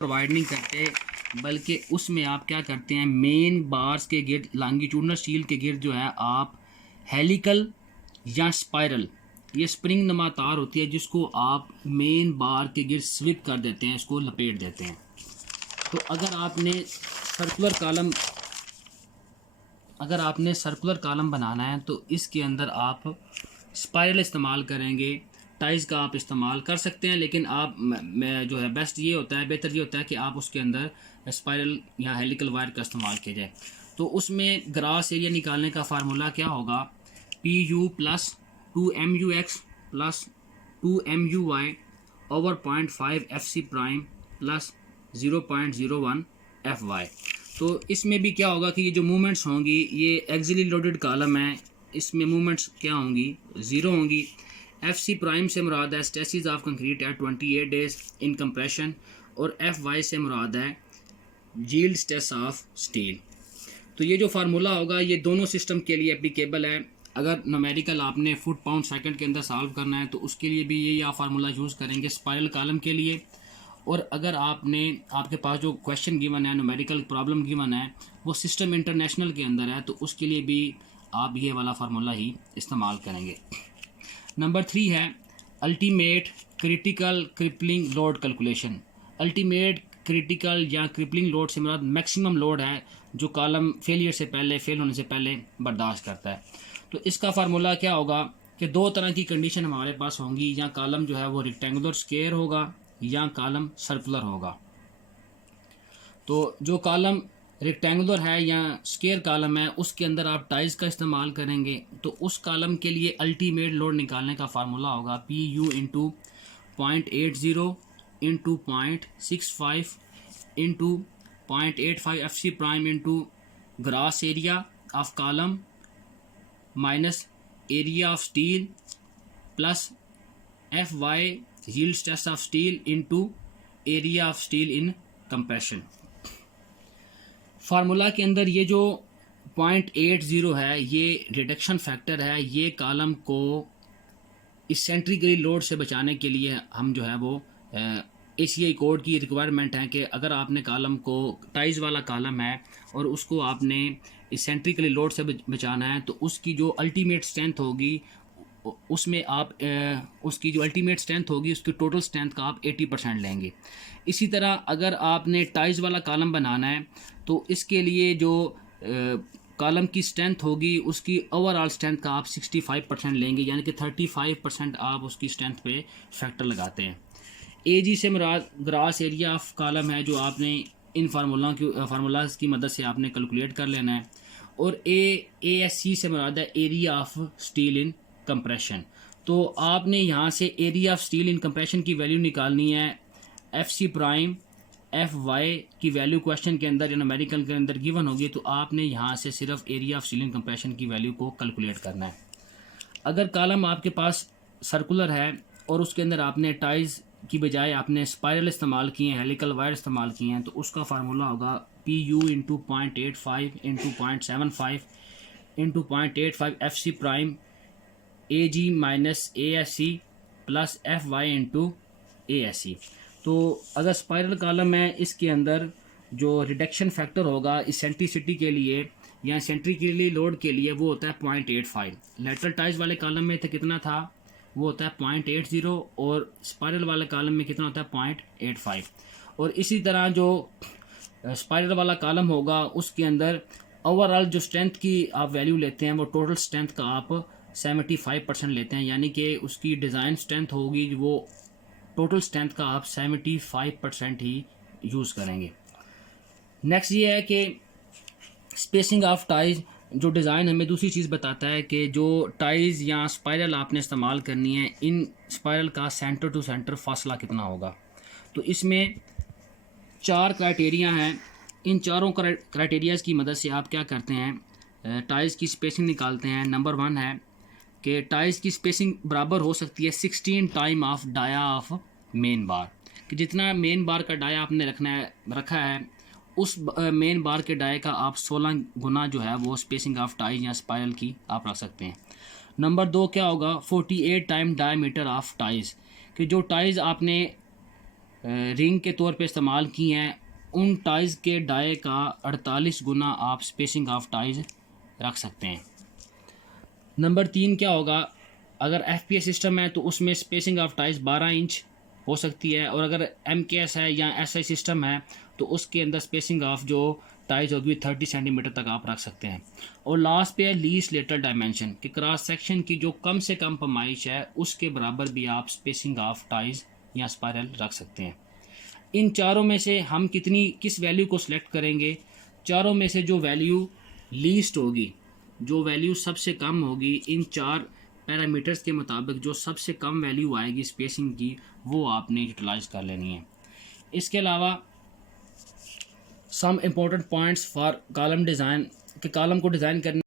Provide नहीं करते, बल्कि उसमें आप क्या करते हैं, मेन बार्स के गिर्द लॉन्गिट्यूडनल स्टील के गिर्द जो है आप हेलिकल या स्पाइरल, ये स्प्रिंग नुमा तार होती है जिसको आप मेन बार के गिर्द स्विप कर देते हैं, इसको लपेट देते हैं। तो अगर आपने सर्कुलर कॉलम बनाना है तो इसके अंदर आप स्पाइरल इस्तेमाल करेंगे। टाइज का आप इस्तेमाल कर सकते हैं, लेकिन आप जो है बेहतर ये होता है कि आप उसके अंदर स्पाइरल या हेलिकल वायर का इस्तेमाल किया जाए। तो उसमें ग्रास एरिया निकालने का फार्मूला क्या होगा, PU plus 2MUX plus 2MUY over 0.5 FC prime plus 0.01 FY। तो इसमें भी क्या होगा कि ये जो मूवमेंट्स होंगी, ये एक्सिली लोडेड कॉलम है, इसमें मूवमेंट्स क्या होंगी, ज़ीरो होंगी। FC प्राइम से मुराद है stresses of concrete eight 28 days in compression, और FY से मुराद है यील्ड स्ट्रेस ऑफ स्टील। तो ये जो फार्मूला होगा ये दोनों सिस्टम के लिए एप्लीकेबल है। अगर न्यूमेरिकल आपने फुट पाउंड सेकंड के अंदर सॉल्व करना है तो उसके लिए भी ये आप फार्मूला यूज़ करेंगे स्पाइरल कॉलम के लिए। और अगर आपके पास जो क्वेश्चन गिवन है, न्यूमेरिकल प्रॉब्लम गिवन है, वो सिस्टम इंटरनेशनल के अंदर है, तो उसके लिए भी आप ये वाला फार्मूला ही इस्तेमाल करेंगे। नंबर 3 है ultimate critical crippling load calculation. Ultimate critical या क्रिपलिंग लोड से मुराद मैक्सिमम लोड है जो कॉलम फेल होने से पहले बर्दाश्त करता है। तो इसका फार्मूला क्या होगा कि दो तरह की कंडीशन हमारे पास होंगी, या कॉलम जो है वो रेक्टेंगुलर स्क्वायर होगा या कॉलम सर्कुलर होगा। तो जो कॉलम रेक्टेंगुलर है या स्क्वायर कॉलम है उसके अंदर आप टाइज का इस्तेमाल करेंगे, तो उस कॉलम के लिए अल्टीमेट लोड निकालने का फार्मूला होगा PU into 0.80 into 0.65 into 0.85 FC prime into grass area of column minus area of steel plus FY yield stress of steel into area of steel in compression. Formula के अंदर ये जो 0.80 है ये reduction factor है। ये column को eccentrically load से बचाने के लिए हम जो है वो ACI कोड की रिक्वायरमेंट है कि अगर आपने कॉलम को टाइज वाला कॉलम है और उसको आपने इसेंट्रिकली लोड से बचाना है, तो उसकी जो अल्टीमेट स्ट्रेंथ होगी उसमें आप उसकी जो अल्टीमेट स्ट्रेंथ होगी उसकी टोटल स्ट्रेंथ का आप 80% लेंगे। इसी तरह अगर आपने टाइज वाला कॉलम बनाना है तो इसके लिए जो कॉलम की स्ट्रेंथ होगी उसकी ओवरऑल स्ट्रेंथ का आप 65% लेंगे, यानी कि 35% आप उसकी स्ट्रेंथ पे फैक्टर लगाते हैं। AG से मुराद ग्रास एरिया ऑफ कॉलम है जो आपने इन फार्मूलाज की मदद से आपने कैलकुलेट कर लेना है, और ASC से मुराद है area of steel in compression. तो आपने यहाँ से area of steel in compression की वैल्यू निकालनी है। FC प्राइम FY की वैल्यू क्वेश्चन के अंदर या न्यूमेरिकल के अंदर गिवन होगी, तो आपने यहाँ से सिर्फ area of steel in compression की वैल्यू को कैलकुलेट करना है। अगर कॉलम आपके पास सर्कुलर है और उसके अंदर आपने टाइज की बजाय आपने स्पाइरल इस्तेमाल किए हैं, हेलिकल वायर इस्तेमाल किए हैं, तो उसका फार्मूला होगा PU into 0.85 into 0.75 into 0.85 FC prime AG minus ASC plus FY into ASC। तो अगर स्पाइरल कॉलम है इसके अंदर जो रिडक्शन फैक्टर होगा इसेंट्रिसिटी के लिए या इसेंट्रिकली लोड के लिए वो होता है 0.85। लेटरल टाइज वाले कॉलम में कितना था, वो होता है 0.80, और स्पाइरल वाले कॉलम में कितना होता है 0.85। और इसी तरह जो स्पाइरल वाला कॉलम होगा उसके अंदर ओवरऑल जो स्ट्रेंथ की आप वैल्यू लेते हैं वो टोटल स्ट्रेंथ का आप 75% लेते हैं, यानी कि उसकी डिज़ाइन स्ट्रेंथ होगी वो टोटल स्ट्रेंथ का आप 75% ही यूज़ करेंगे। नेक्स्ट ये है कि स्पेसिंग ऑफ टाइज, जो डिज़ाइन हमें दूसरी चीज़ बताता है कि जो टाइज या स्पाइरल आपने इस्तेमाल करनी है, इन स्पाइरल का सेंटर टू सेंटर फासला कितना होगा। तो इसमें 4 क्राइटेरिया हैं। इन चारों क्राइटेरियाज़ की मदद से आप क्या करते हैं, टाइज की स्पेसिंग निकालते हैं। नंबर 1 है कि टाइज की स्पेसिंग बराबर हो सकती है 16 time of dia of main bar, कि जितना मेन बार का डाया आपने रखा है उस मेन बार के डाय का आप 16 गुना जो है वो स्पेसिंग ऑफ टाइज या स्पाइरल की आप रख सकते हैं। नंबर 2 क्या होगा, 48 टाइम डायमीटर ऑफ टाइज, कि जो टाइज आपने रिंग के तौर पे इस्तेमाल की हैं, उन टाइज़ के डाई का 48 गुना आप स्पेसिंग ऑफ टाइज़ रख सकते हैं। नंबर 3 क्या होगा, अगर FPS सिस्टम है तो उसमें स्पेसिंग ऑफ टाइज़ 12 इंच हो सकती है, और अगर MKS है या SI सिस्टम है तो उसके अंदर स्पेसिंग ऑफ जो टाइज होगी 30 सेंटीमीटर तक आप रख सकते हैं। और लास्ट पे है लीस्ट लेटरल डायमेंशन कि क्रॉस सेक्शन की जो कम से कम पैमाइश है उसके बराबर भी आप स्पेसिंग ऑफ टाइज या स्पायरल रख सकते हैं। इन चारों में से हम किस वैल्यू को सिलेक्ट करेंगे, चारों में से जो वैल्यू लीस्ट होगी, जो वैल्यू सबसे कम होगी, इन चार पैरामीटर्स के मुताबिक जो सबसे कम वैल्यू आएगी स्पेसिंग की, वो आपने यूटिलाइज कर लेनी है। इसके अलावा some important points for column design, कि कॉलम को डिज़ाइन करने